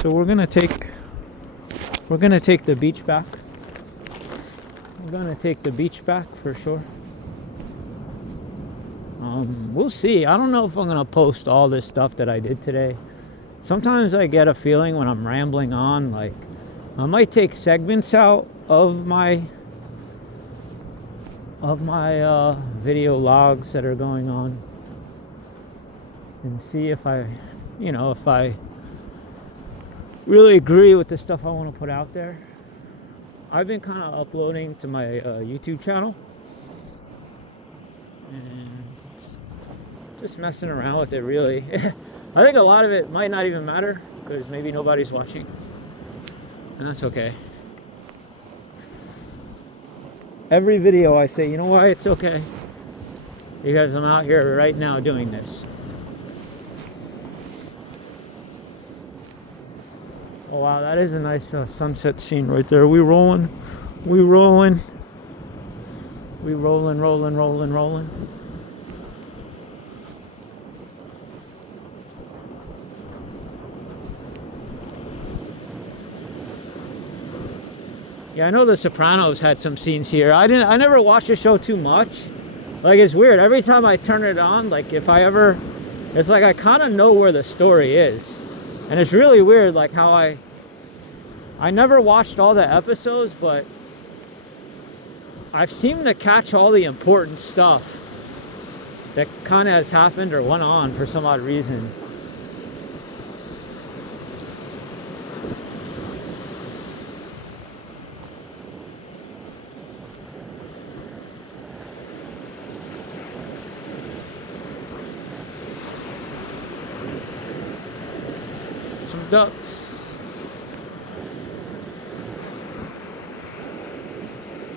So we're gonna take the beach back. We're gonna take the beach back for sure. We'll see. I don't know if I'm gonna post all this stuff that I did today. Sometimes I get a feeling when I'm rambling on, like I might take segments out of my video logs that are going on and see if I really agree with the stuff I want to put out there. I've been kind of uploading to my YouTube channel and just messing around with it, really. I think a lot of it might not even matter because maybe nobody's watching, and that's okay. Every video I say, you know why it's okay? Because I'm out here right now doing this. Oh wow, that is a nice sunset scene right there. We rolling. Rolling. Yeah, I know The Sopranos had some scenes here. I never watched the show too much. Like, it's weird. Every time I turn it on, like it's like I kind of know where the story is. And it's really weird, like how I never watched all the episodes, but I've seemed to catch all the important stuff that kind of has happened or went on for some odd reason. Some ducks.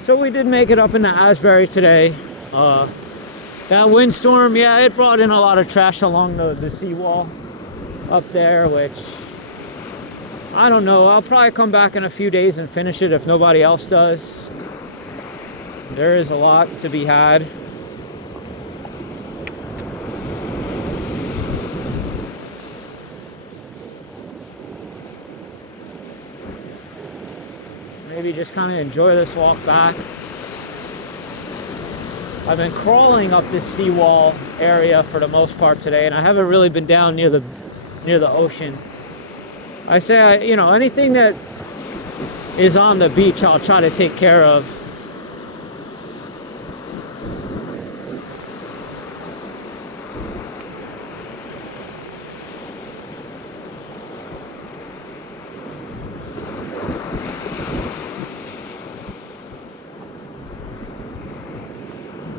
So we did make it up into Asbury today. That windstorm, yeah, it brought in a lot of trash along the seawall up there, which I don't know. I'll probably come back in a few days and finish it if nobody else does. There is a lot to be had. Maybe just kind of enjoy this walk back. I've been crawling up this seawall area for the most part today, and I haven't really been down near the ocean. I say, anything that is on the beach, I'll try to take care of.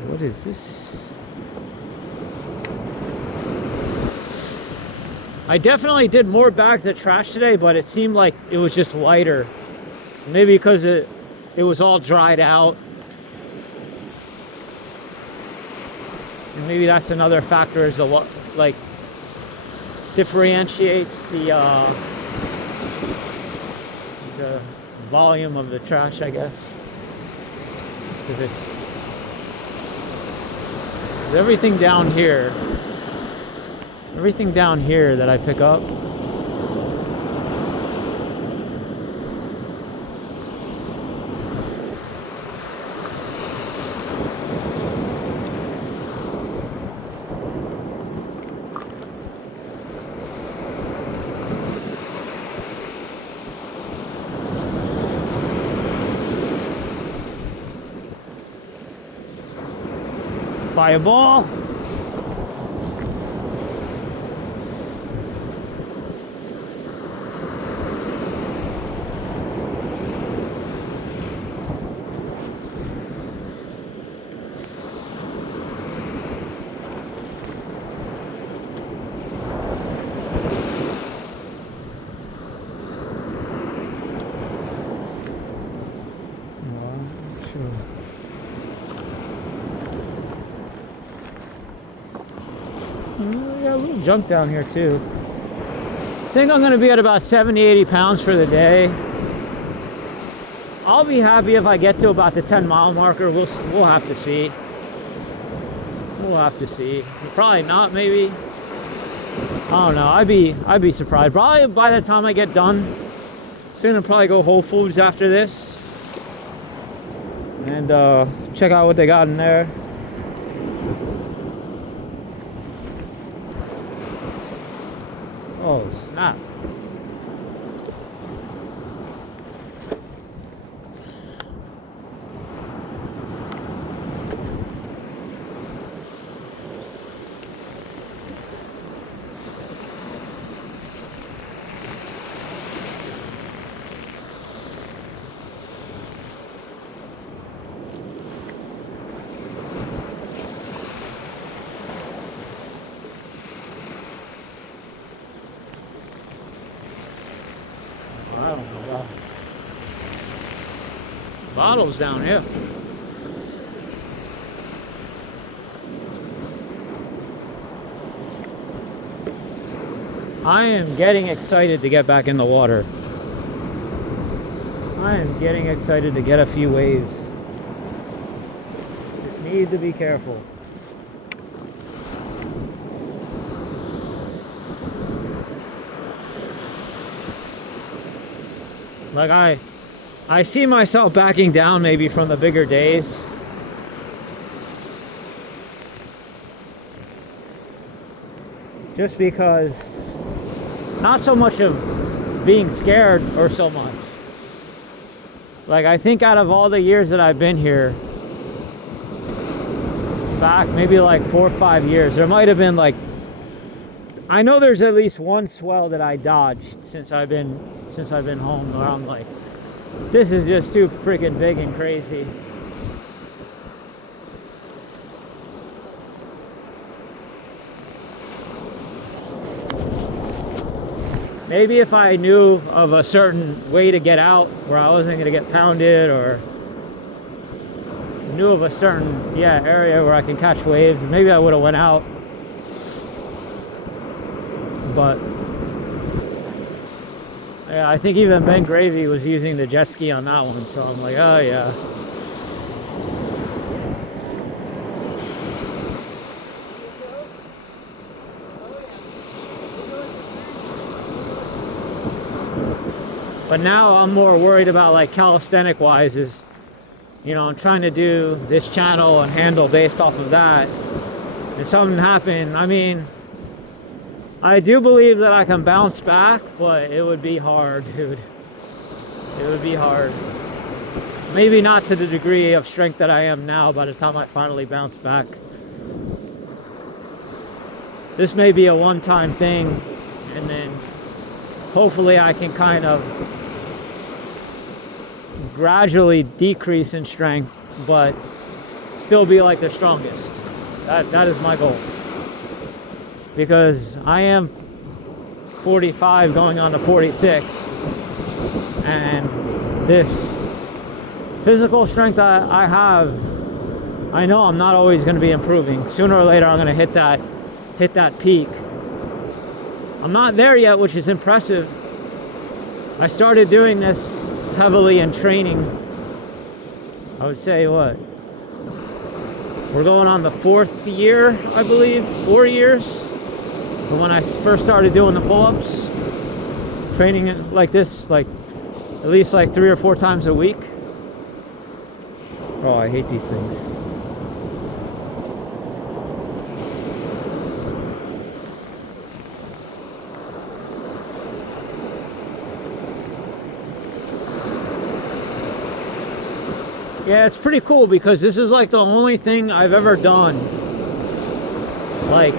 What is this? I definitely did more bags of trash today, but it seemed like it was just lighter. Maybe because it was all dried out. And maybe that's another factor, is like differentiates the volume of the trash, I guess. So this. Everything down here that I pick up, fireball. Got a little junk down here too. I think I'm going to be at about 70-80 pounds for the day. I'll be happy if I get to about the 10-mile marker. We'll have to see. We'll have to see. Probably not, maybe. I don't know. I'd be surprised. Probably by the time I get done, soon I'll probably go Whole Foods after this and check out what they got in there. Oh snap! I don't know about bottles down here. I am getting excited to get back in the water. I am getting excited to get a few waves. Just need to be careful. Like I see myself backing down maybe from the bigger days. Just because, not so much of being scared or so much. Like I think out of all the years that I've been here, back maybe like 4 or 5 years, there might have been like, I know there's at least one swell that I dodged since I've been home, where I'm like, this is just too freaking big and crazy. Maybe if I knew of a certain way to get out where I wasn't going to get pounded, or knew of a certain area where I can catch waves, maybe I would have went out. But yeah, I think even Ben Gravy was using the jet ski on that one, so I'm like, oh yeah. But now I'm more worried about, like, calisthenic wise, is, you know, I'm trying to do this channel and handle based off of that. If something happened, I mean, I do believe that I can bounce back, but it would be hard, dude. It would be hard. Maybe not to the degree of strength that I am now by the time I finally bounce back. This may be a one-time thing, and then hopefully I can kind of gradually decrease in strength, but still be like the strongest. That is my goal. Because I am 45 going on to 46, and this physical strength I have, I know I'm not always going to be improving. Sooner or later I'm going to hit that peak. I'm not there yet, which is impressive. I started doing this heavily in training, I would say, what? We're going on the 4th year, I believe, 4 years. But when I first started doing the pull-ups, training it like this, like at least like 3 or 4 times a week. Oh, I hate these things. Yeah, it's pretty cool because this is like the only thing I've ever done, like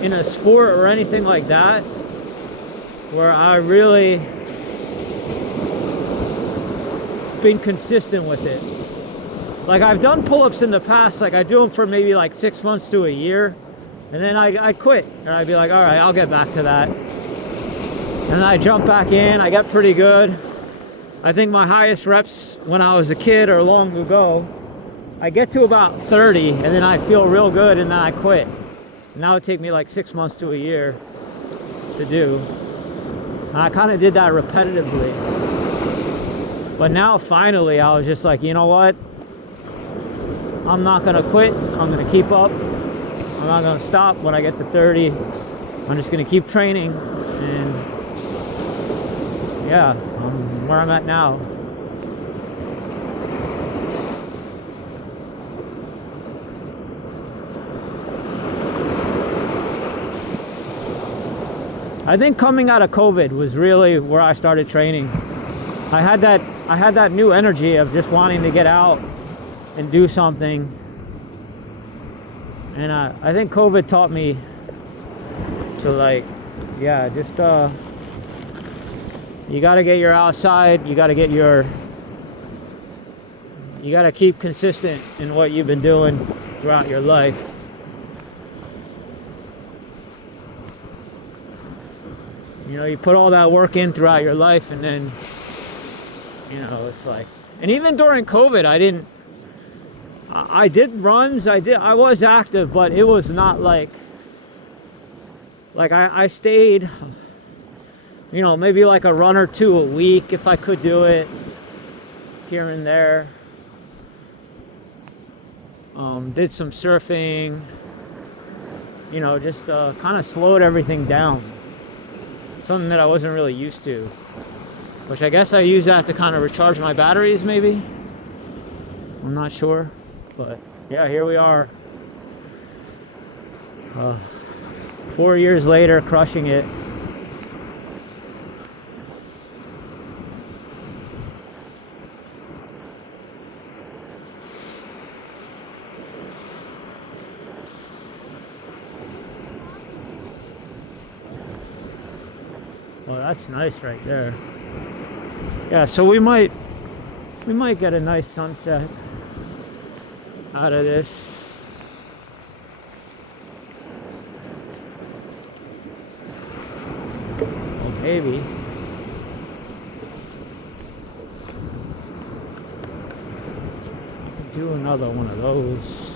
in a sport or anything like that, where I really been consistent with it. Like I've done pull-ups in the past, like I do them for maybe like 6 months to a year, and then I quit, and I'd be like, all right, I'll get back to that. And then I jump back in, I get pretty good. I think my highest reps when I was a kid or long ago, I get to about 30, and then I feel real good, and then I quit. Now it take me like 6 months to a year to do. And I kind of did that repetitively. But now finally I was just like, you know what? I'm not gonna quit. I'm gonna keep up. I'm not gonna stop when I get to 30. I'm just gonna keep training, and yeah, I'm where I'm at now. I think coming out of COVID was really where I started training. I had that new energy of just wanting to get out and do something. And I think COVID taught me to, like, yeah, just you got to get your outside, you got to keep consistent in what you've been doing throughout your life. You know, you put all that work in throughout your life, and then, you know, it's like, and even during COVID, I did runs, I was active, but it was not like I stayed, you know, maybe like a run or two a week if I could do it, here and there. Did some surfing, you know, just kind of slowed everything down. Something that I wasn't really used to, which I guess I use that to kind of recharge my batteries, maybe. I'm not sure, but yeah, here we are. 4 years later, crushing it. Well, that's nice right there. Yeah, so we might get a nice sunset out of this. Well, maybe. Do another one of those.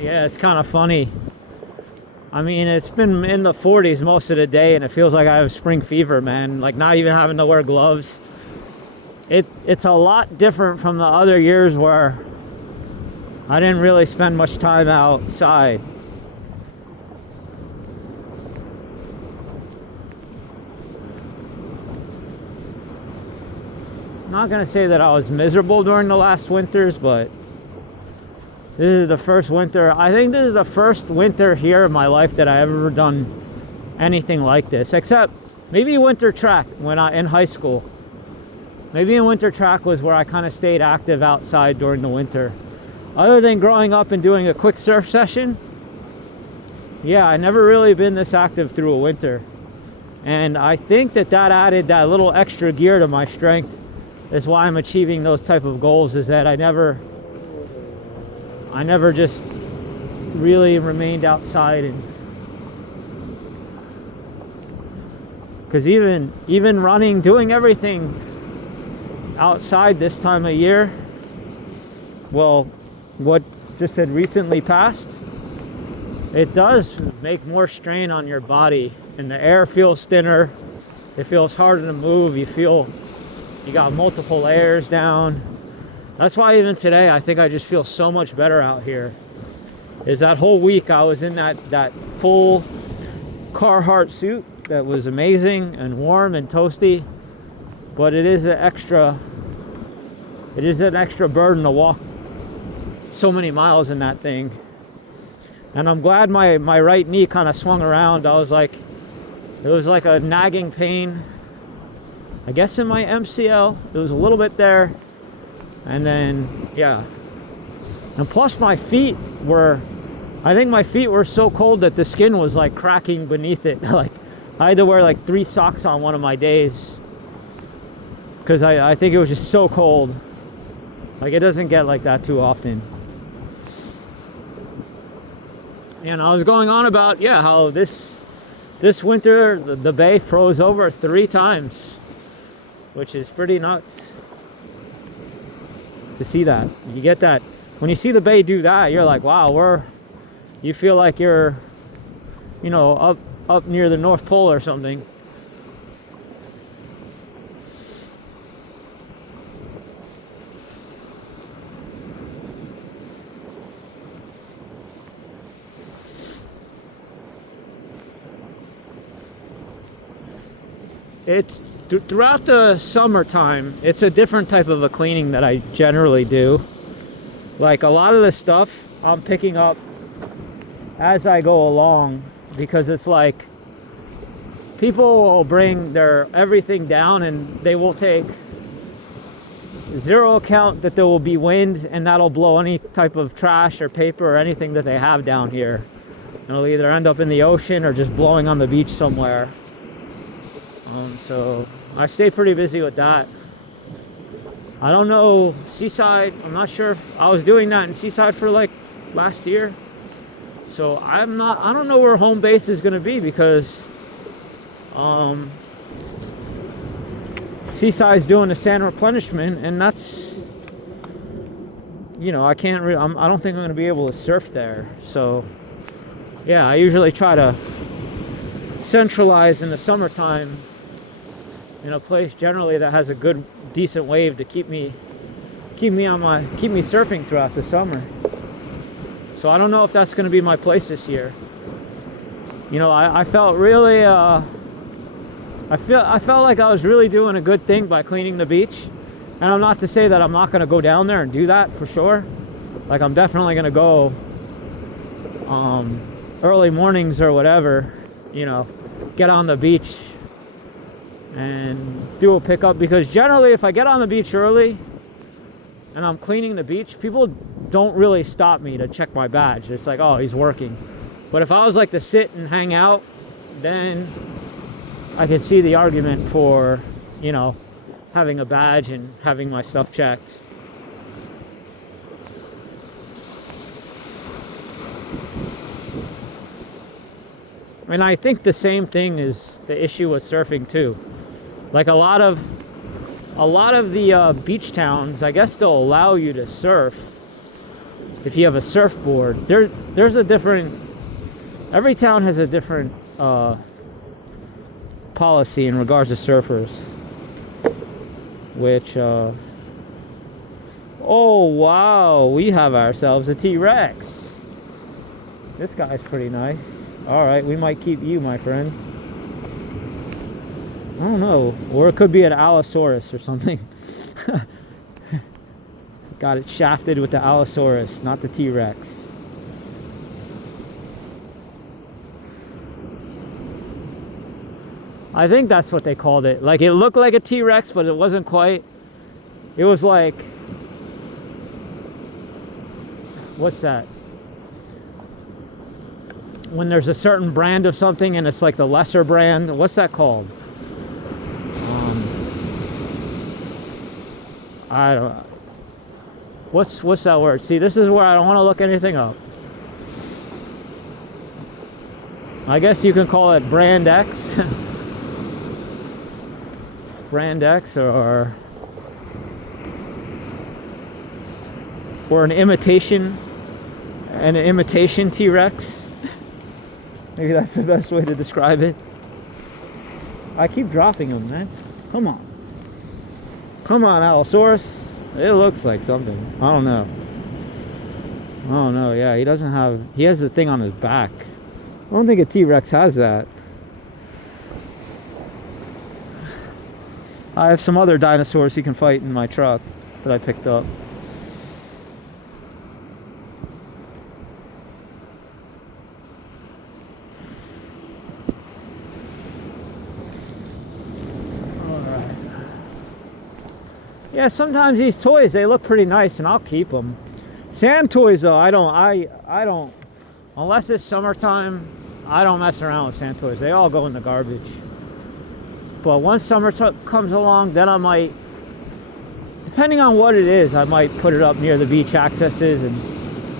Yeah, it's kind of funny. I mean, it's been in the 40s most of the day, and it feels like I have spring fever, man. Like, not even having to wear gloves. It's a lot different from the other years where I didn't really spend much time outside. I'm not gonna say that I was miserable during the last winters, but this is the first winter. I think this is the first winter here in my life that I ever done anything like this, except maybe winter track when I in high school. Maybe in winter track was where I kind of stayed active outside during the winter. Other than growing up and doing a quick surf session, yeah, I never really been this active through a winter. And I think that added that little extra gear to my strength. Is why I'm achieving those type of goals, is that I never just really remained outside. And because even running, doing everything outside this time of year, well, what just had recently passed, it does make more strain on your body, and the air feels thinner, it feels harder to move, you feel you got multiple layers down. That's why even today I think I just feel so much better out here. Is that whole week I was in that full Carhartt suit that was amazing and warm and toasty, but it is an extra burden to walk so many miles in that thing. And I'm glad my right knee kind of swung around. It was like a nagging pain, I guess, in my MCL. It was a little bit there, and then yeah, and plus my feet were so cold that the skin was like cracking beneath it. Like I had to wear like 3 socks on one of my days because I think it was just so cold. Like, it doesn't get like that too often. And I was going on about, yeah, how this This winter, the bay froze over 3 times, which is pretty nuts to see that. You get that. When you see the bay do that, you're like, wow, you feel like you're, you know, up near the North Pole or something. It's throughout the summertime, it's a different type of a cleaning that I generally do. Like a lot of the stuff I'm picking up as I go along, because it's like people will bring their everything down and they will take zero account that there will be wind, and that'll blow any type of trash or paper or anything that they have down here. It'll either end up in the ocean or just blowing on the beach somewhere. So I stay pretty busy with that. I don't know, Seaside, I'm not sure if I was doing that in Seaside for like last year. So I don't know where home base is going to be, because Seaside's doing the sand replenishment, and that's, you know, I don't think I'm going to be able to surf there. So yeah, I usually try to centralize in the summertime in a place generally that has a good, decent wave to keep me surfing throughout the summer. So I don't know if that's going to be my place this year. You know, I felt really, I felt like I was really doing a good thing by cleaning the beach. And I'm not to say that I'm not going to go down there and do that for sure. Like, I'm definitely going to go early mornings or whatever, you know, get on the beach and do a pickup, because generally if I get on the beach early and I'm cleaning the beach, people don't really stop me to check my badge. It's like, oh, he's working. But if I was like to sit and hang out, then I could see the argument for, you know, having a badge and having my stuff checked. And I think the same thing is the issue with surfing too. Like a lot of the beach towns, I guess they'll allow you to surf if you have a surfboard. There's a different, every town has a different policy in regards to surfers. Which, oh wow, we have ourselves a T-Rex. This guy's pretty nice. Alright, we might keep you, my friend. I don't know. Or it could be an Allosaurus or something. Got it shafted with the Allosaurus, not the T-Rex. I think that's what they called it. Like, it looked like a T-Rex, but it wasn't quite. It was like, what's that? When there's a certain brand of something and it's like the lesser brand. What's that called? I don't know. What's that word? See, this is where I don't want to look anything up. I guess you can call it brand X. Brand X, or an imitation T-Rex. Maybe that's the best way to describe it. I keep dropping them, man. Come on. Come on, Allosaurus. It looks like something. I don't know. Oh no, yeah, he has the thing on his back. I don't think a T-Rex has that. I have some other dinosaurs he can fight in my truck that I picked up. Yeah, sometimes these toys, they look pretty nice and I'll keep them. Sand toys though, I don't, unless it's summertime, I don't mess around with sand toys. They all go in the garbage. But once summer comes along, then I might, depending on what it is, I might put it up near the beach accesses and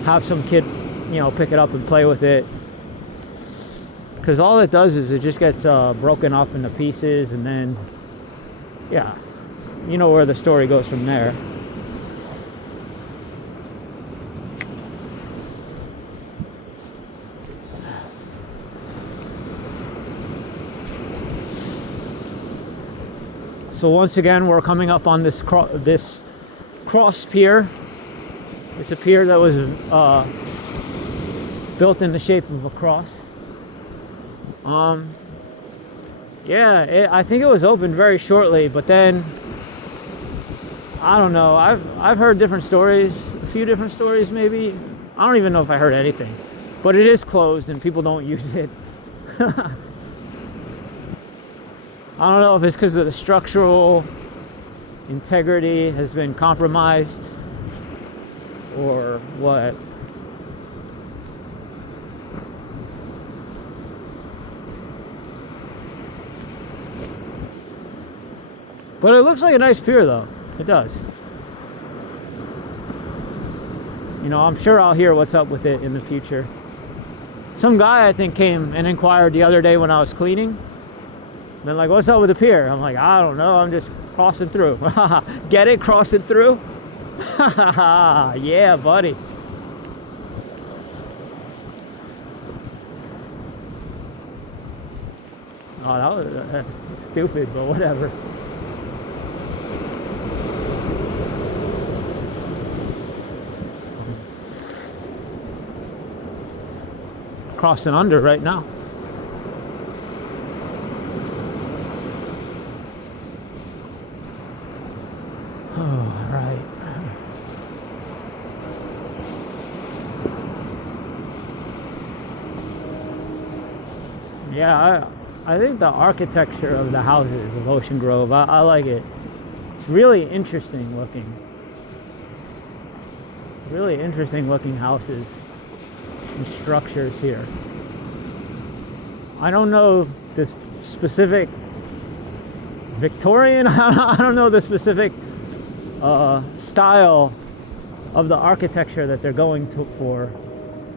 have some kid, you know, pick it up and play with it. because all it does is it just gets broken up into pieces, and then yeah, you know where the story goes from there. So once again, we're coming up on this cross pier. It's a pier that was built in the shape of a cross. Yeah, I think it was opened very shortly, but then I don't know. I've heard different stories, a few different stories maybe. I don't even know if I heard anything, but it is closed and people don't use it. I don't know if it's because of the structural integrity has been compromised or what. But it looks like a nice pier though. It does. You know, I'm sure I'll hear what's up with it in the future. Some guy I think came and inquired the other day when I was cleaning. Been like, what's up with the pier? I'm like, I don't know, I'm just crossing through. Get it? Crossing through? Yeah, buddy. Oh, that was stupid, but whatever. Crossing under right now. Yeah, I think the architecture of the houses of Ocean Grove, I like it. It's really interesting looking. Really interesting looking houses and structures here. I don't know this specific Victorian, I don't know the specific style of the architecture that they're going for.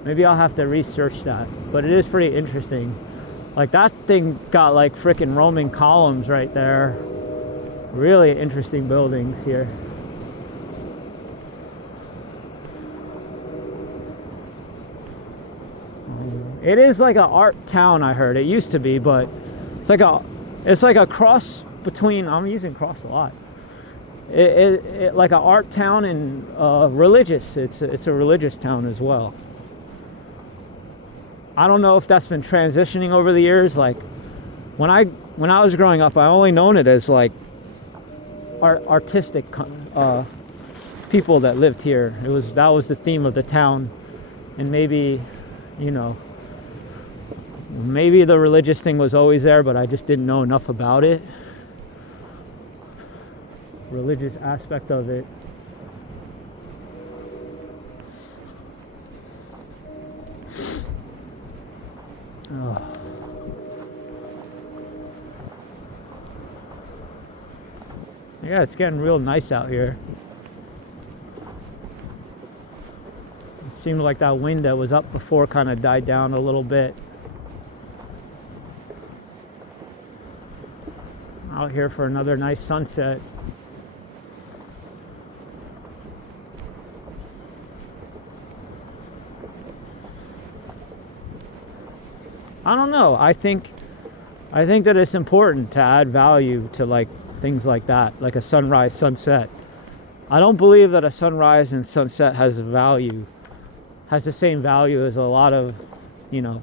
Maybe I'll have to research that, but it is pretty interesting. Like that thing got like freaking Roman columns right there. Really interesting buildings here. It is like an art town, I heard. It used to be, but it's like a cross between, I'm using cross a lot. It like an art town and religious. It's a religious town as well. I don't know if that's been transitioning over the years. Like when I was growing up, I only known it as like artistic people that lived here. That was the theme of the town, and maybe, you know, maybe the religious thing was always there, but I just didn't know enough about it. Religious aspect of it. Oh. Yeah, it's getting real nice out here. It seemed like that wind that was up before kind of died down a little bit. Out here for another nice sunset. I don't know. I think that it's important to add value to like things like that, like a sunrise, sunset. I don't believe that a sunrise and sunset has the same value as a lot of, you know,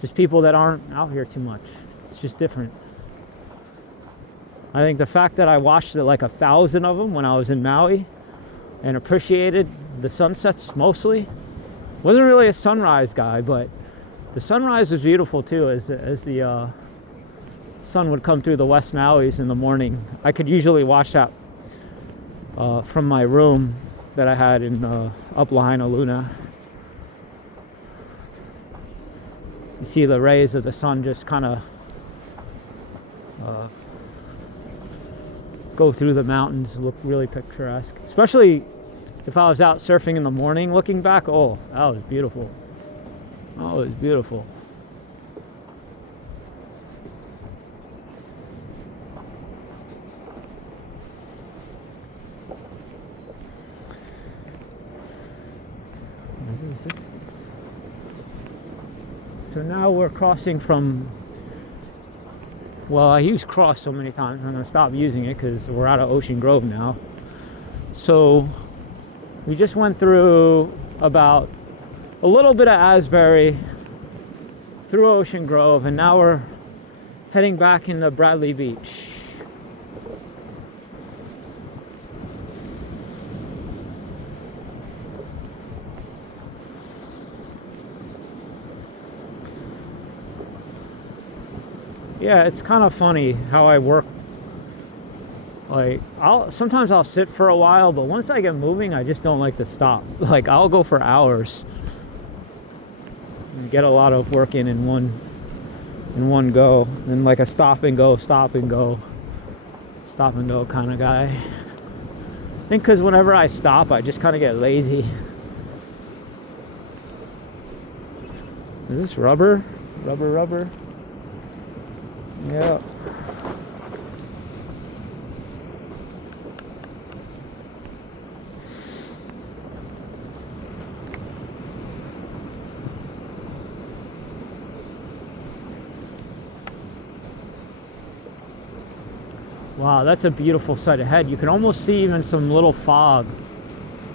just people that aren't out here too much. It's just different. I think the fact that I watched like 1,000 of them when I was in Maui and appreciated the sunsets mostly. Wasn't really a sunrise guy, but the sunrise was beautiful too as the sun would come through the West Maui's in the morning. I could usually watch that from my room that I had in up Lahaina Luna. You see the rays of the sun just kind of go through the mountains, look really picturesque. Especially if I was out surfing in the morning looking back, oh, that was beautiful. Oh, it was beautiful. So now we're crossing from, well, I use cross so many times, I'm gonna stop using it because we're out of Ocean Grove now. So we just went through about a little bit of Asbury, through Ocean Grove, and now we're heading back into Bradley Beach. Yeah, it's kind of funny how I work. Like, sometimes I'll sit for a while, but once I get moving, I just don't like to stop. Like, I'll go for hours and get a lot of work in one go, and like a stop and go kind of guy. I think because whenever I stop, I just kind of get lazy. Is this rubber? Rubber? Yeah. Wow, that's a beautiful sight ahead. You can almost see even some little fog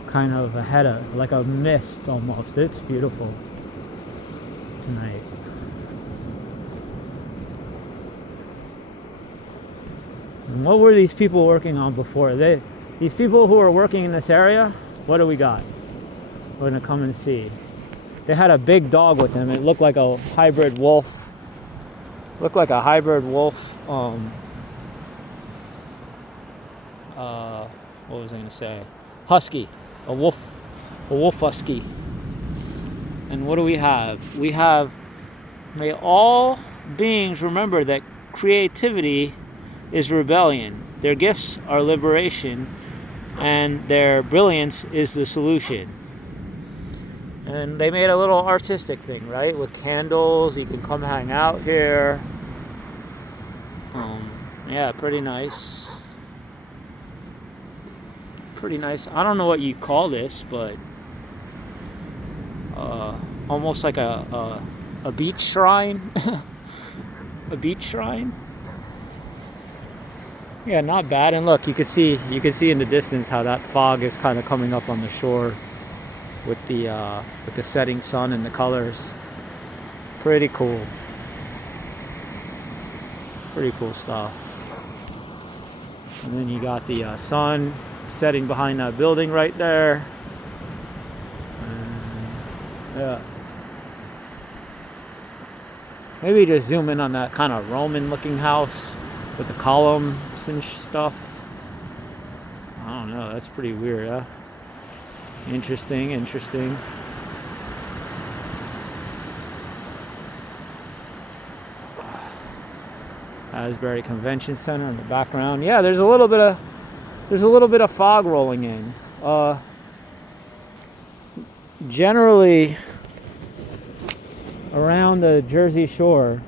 kind of ahead of, like a mist almost. It's beautiful tonight. And what were these people working on before? These people who are working in this area, what do we got? We're gonna come and see. They had a big dog with them. It looked like a hybrid wolf. What was I gonna say? Husky. A wolf husky. And what do we have? We have, may all beings remember that creativity is rebellion. Their gifts are liberation, and their brilliance is the solution. And they made a little artistic thing, right? With candles, you can come hang out here. Yeah, pretty nice. Pretty nice. I don't know what you call this, but almost like a beach shrine. A beach shrine. Yeah, not bad. And look, you can see in the distance how that fog is kind of coming up on the shore with the setting sun and the colors. Pretty cool. Pretty cool stuff. And then you got the sun setting behind that building right there. And, yeah. Maybe just zoom in on that kind of Roman looking house with the columns and stuff. I don't know, that's pretty weird, huh? Interesting. Asbury Convention Center in the background. Yeah, there's a little bit of fog rolling in. Generally around the Jersey Shore,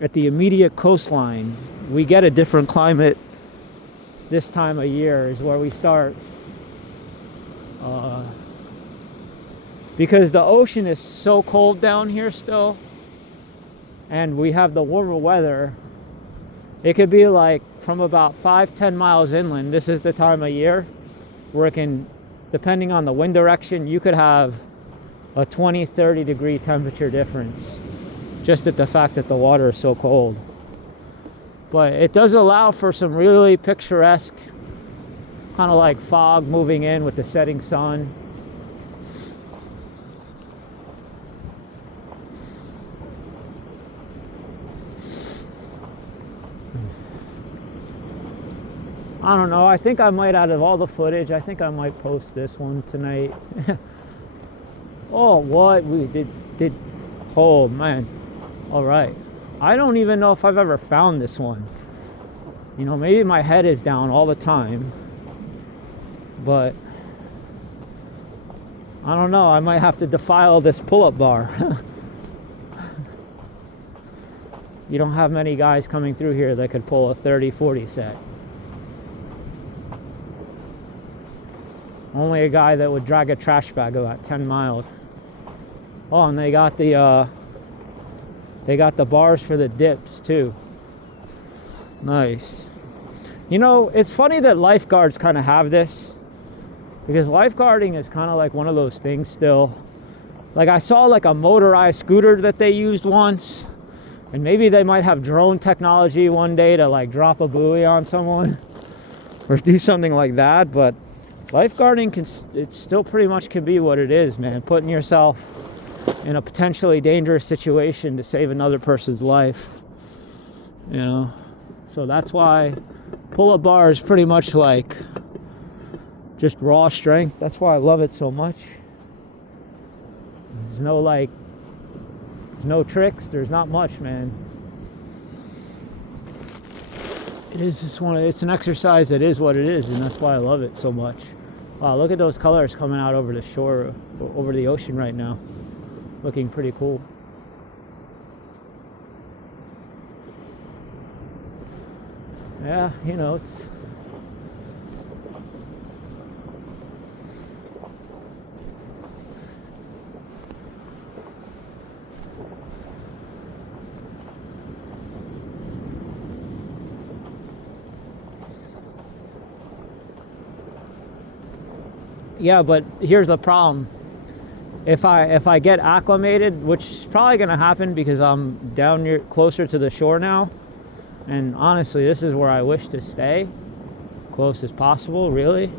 at the immediate coastline, we get a different climate this time of year is where we start. Because the ocean is so cold down here still, and we have the warmer weather, it could be like from about 5-10 miles inland, this is the time of year where it can, depending on the wind direction, you could have a 20-30 degree temperature difference just at the fact that the water is so cold. But it does allow for some really picturesque kind of like fog moving in with the setting sun. I don't know, I think I might, out of all the footage, I think I might post this one tonight. Oh, what we did, oh man. All right, I don't even know if I've ever found this one. You know, maybe my head is down all the time, but I don't know, I might have to defile this pull-up bar. You don't have many guys coming through here that could pull a 30-40 set. Only a guy that would drag a trash bag about 10 miles. Oh, and they got the bars for the dips too. Nice. You know, it's funny that lifeguards kind of have this, because lifeguarding is kind of like one of those things still. Like I saw like a motorized scooter that they used once, and maybe they might have drone technology one day to like drop a buoy on someone or do something like that. But lifeguarding it still pretty much can be what it is, man. Putting yourself in a potentially dangerous situation to save another person's life, you know. So that's why pull-up bar is pretty much like just raw strength. That's why I love it so much. There's no tricks. There's not much, man. It's an exercise that is what it is, and that's why I love it so much. Wow, look at those colors coming out over the shore, over the ocean right now. Looking pretty cool. Yeah, you know, it's yeah, but here's the problem. If I get acclimated, which is probably gonna happen because I'm down near closer to the shore now, and honestly, this is where I wish to stay, close as possible, really.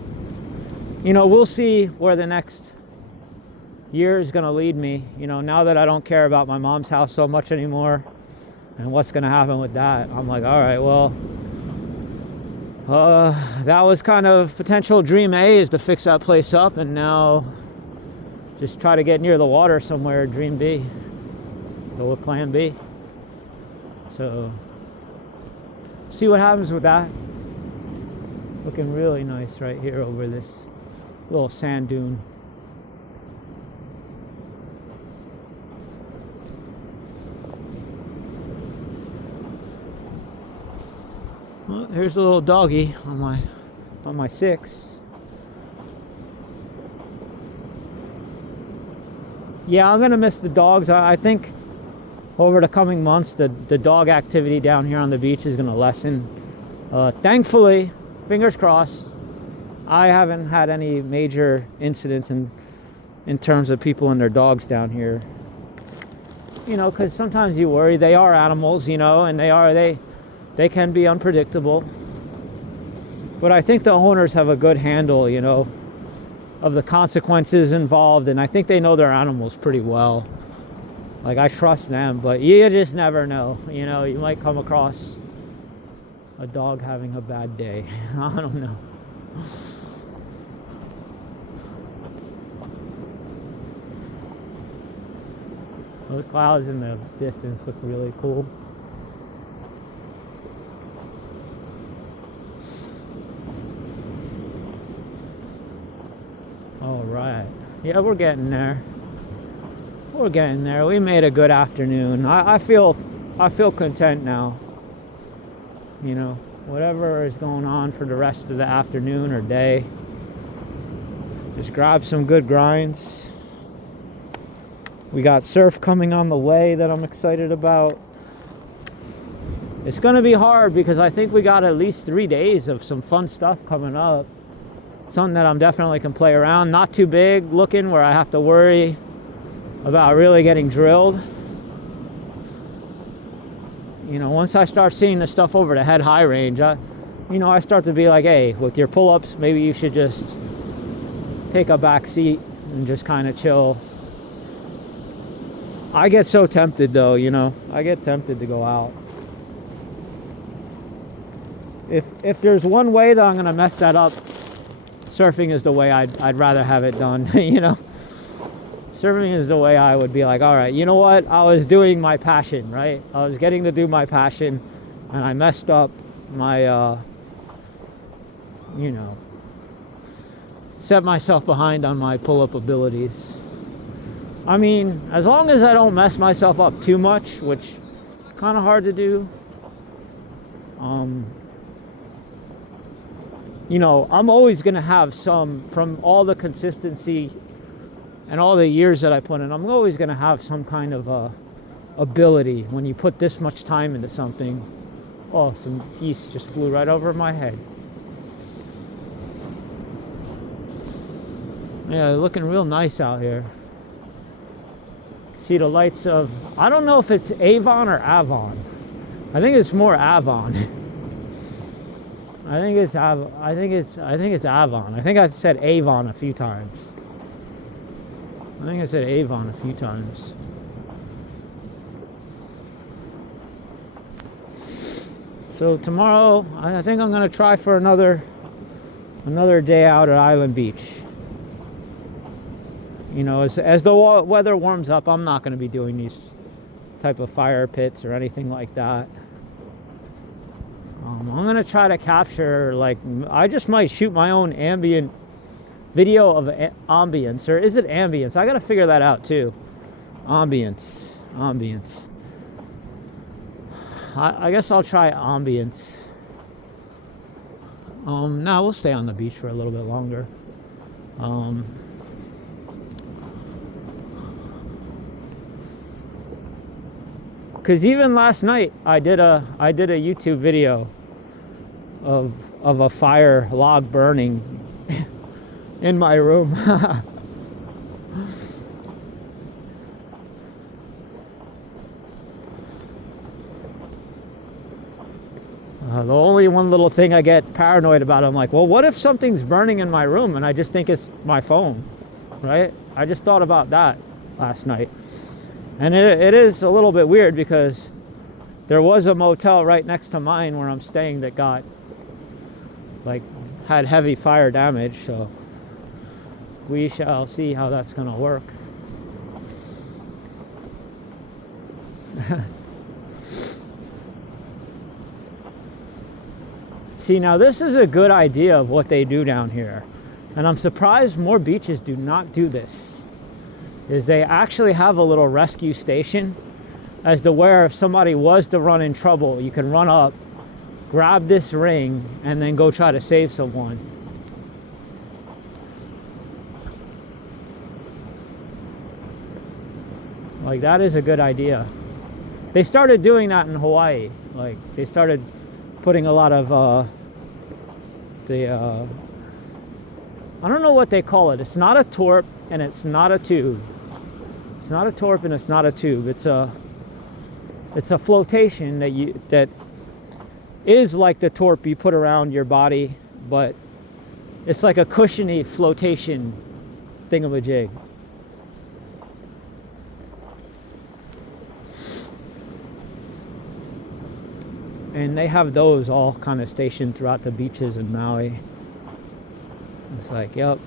You know, we'll see where the next year is gonna lead me. You know, now that I don't care about my mom's house so much anymore, and what's gonna happen with that, I'm like, all right, well, that was kind of potential dream A, is to fix that place up, and now just try to get near the water somewhere, dream B. Go with plan B. So, see what happens with that. Looking really nice right here over this little sand dune. Well, here's a little doggy on my 6. Yeah, I'm gonna miss the dogs. I think over the coming months, the dog activity down here on the beach is gonna lessen. Thankfully, fingers crossed, I haven't had any major incidents in terms of people and their dogs down here. You know, because sometimes you worry. They are animals, you know, and they can be unpredictable. But I think the owners have a good handle, you know, of the consequences involved, and I think they know their animals pretty well. Like, I trust them, but you just never know. You know, you might come across a dog having a bad day. I don't know. Those clouds in the distance look really cool. All right. Yeah, we're getting there. We're getting there. We made a good afternoon. I feel content now. You know, whatever is going on for the rest of the afternoon or day, just grab some good grinds. We got surf coming on the way that I'm excited about. It's gonna be hard because I think we got at least 3 days of some fun stuff coming up. Something that I'm definitely can play around. Not too big looking where I have to worry about really getting drilled. You know, once I start seeing the stuff over the head high range, I start to be like, hey, with your pull-ups, maybe you should just take a back seat and just kind of chill. I get so tempted though, you know. I get tempted to go out. If there's one way that I'm gonna mess that up, surfing is the way I'd rather have it done. You know, surfing is the way I would be like, all right, you know what? I was doing my passion, right? I was getting to do my passion, and I messed up my, you know, set myself behind on my pull-up abilities. I mean, as long as I don't mess myself up too much, which kind of hard to do. you know, I'm always going to have some, from all the consistency and all the years that I put in, I'm always going to have some kind of ability when you put this much time into something. Oh, some geese just flew right over my head. Yeah, looking real nice out here. See the lights of, I don't know if it's Avon or Avon. I think it's more Avon. I think it's Avon. I think I said Avon a few times. So tomorrow, I think I'm gonna try for another day out at Island Beach. You know, as the weather warms up, I'm not gonna be doing these type of fire pits or anything like that. I'm gonna try to capture, like, I just might shoot my own ambient video of ambience, or is it ambience? I gotta figure that out too. Ambience. I guess I'll try ambience. Now we'll stay on the beach for a little bit longer. Because even last night I did a YouTube video of a fire log burning in my room. The only one little thing I get paranoid about, I'm like, well, what if something's burning in my room and I just think it's my phone, right? I just thought about that last night. And it is a little bit weird because there was a motel right next to mine where I'm staying that got, like, had heavy fire damage. So we shall see how that's gonna work. See, now this is a good idea of what they do down here. And I'm surprised more beaches do not do this. Is they actually have a little rescue station as to where if somebody was to run in trouble, you can run up, grab this ring, and then go try to save someone. Like, that is a good idea. They started doing that in Hawaii. Like, they started putting a lot of I don't know what they call it. It's not a torp and it's not a tube. It's not a torp and it's not a tube. It's a flotation that is like the torp you put around your body, but it's like a cushiony flotation thingamajig. And they have those all kind of stationed throughout the beaches in Maui. It's like, yep.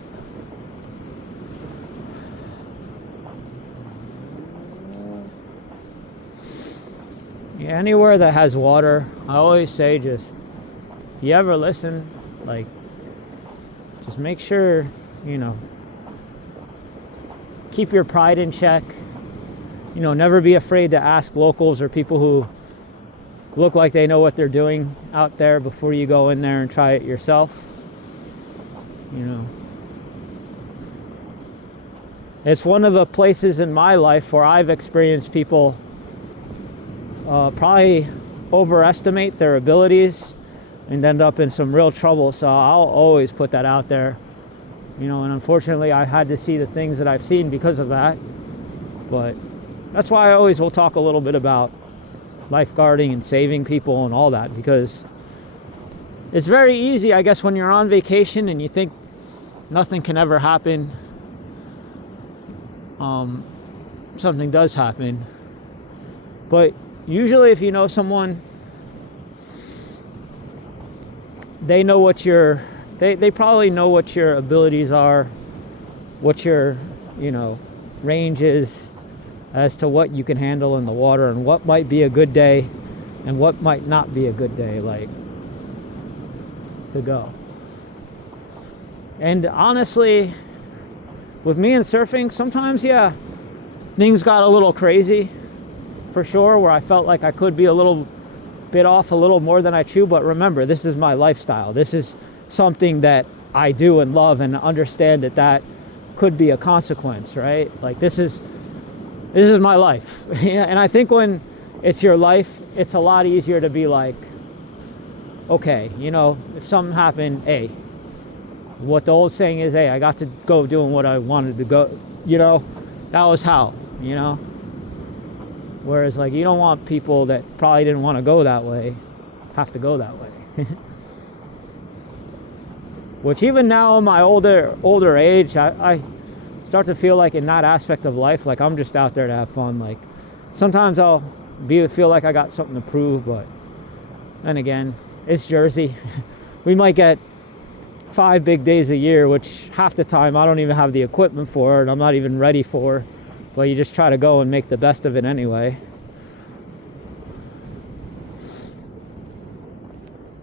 Yeah, anywhere that has water, I always say, just, if you ever listen, like, just make sure, you know, keep your pride in check. You know, never be afraid to ask locals or people who look like they know what they're doing out there before you go in there and try it yourself. You know, it's one of the places in my life where I've experienced people probably overestimate their abilities and end up in some real trouble. So I'll always put that out there, you know, and unfortunately I had to see the things that I've seen because of that. But that's why I always will talk a little bit about lifeguarding and saving people and all that, because it's very easy, I guess, when you're on vacation and you think nothing can ever happen, something does happen. But usually if you know someone, they know what they probably know what your abilities are, what your, you know, range is, as to what you can handle in the water and what might be a good day and what might not be a good day, like, to go. And honestly, with me and surfing, sometimes, yeah, things got a little crazy, for sure, where I felt like I could be a little bit off a little more than I chew. But remember, this is my lifestyle. This is something that I do and love, and understand that that could be a consequence, right? Like this is my life. And I think when it's your life, it's a lot easier to be like, okay, you know, if something happened, hey, what the old saying is, hey, I got to go doing what I wanted to go, you know, that was how, you know. Whereas like you don't want people that probably didn't want to go that way have to go that way. Which even now in my older age, I start to feel like in that aspect of life, like I'm just out there to have fun. Like sometimes I'll feel like I got something to prove, but then again, it's Jersey. We might get 5 big days a year, which half the time I don't even have the equipment for it. I'm not even ready for, but you just try to go and make the best of it anyway.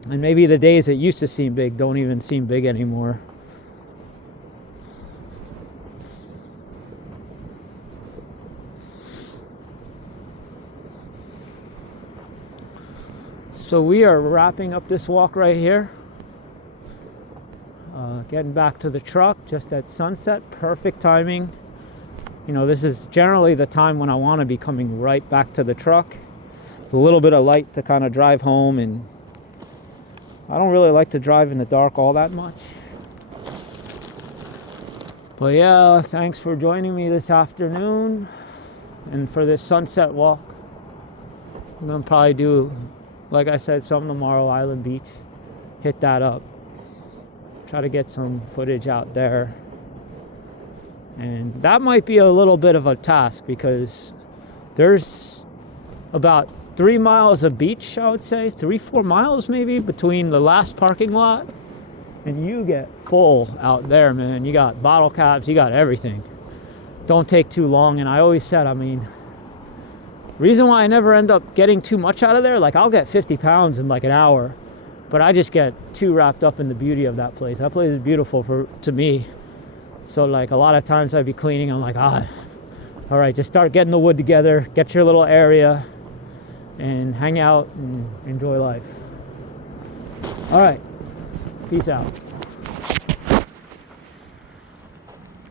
And maybe the days that used to seem big don't even seem big anymore. So we are wrapping up this walk right here. Getting back to the truck just at sunset. Perfect timing. You know, this is generally the time when I want to be coming right back to the truck. With a little bit of light to kind of drive home, and I don't really like to drive in the dark all that much. But yeah, thanks for joining me this afternoon and for this sunset walk. I'm gonna probably do, like I said, something tomorrow, Island Beach. Hit that up. Try to get some footage out there. And that might be a little bit of a task because there's about 3 miles of beach, I would say, 3-4 miles maybe between the last parking lot, and you get full out there, man. You got bottle caps, you got everything. Don't take too long. And I always said, I mean, reason why I never end up getting too much out of there, like I'll get 50 pounds in like an hour, but I just get too wrapped up in the beauty of that place. That place is beautiful to me. So like a lot of times I'd be cleaning, I'm like, all right, just start getting the wood together, get your little area, and hang out and enjoy life. All right, peace out.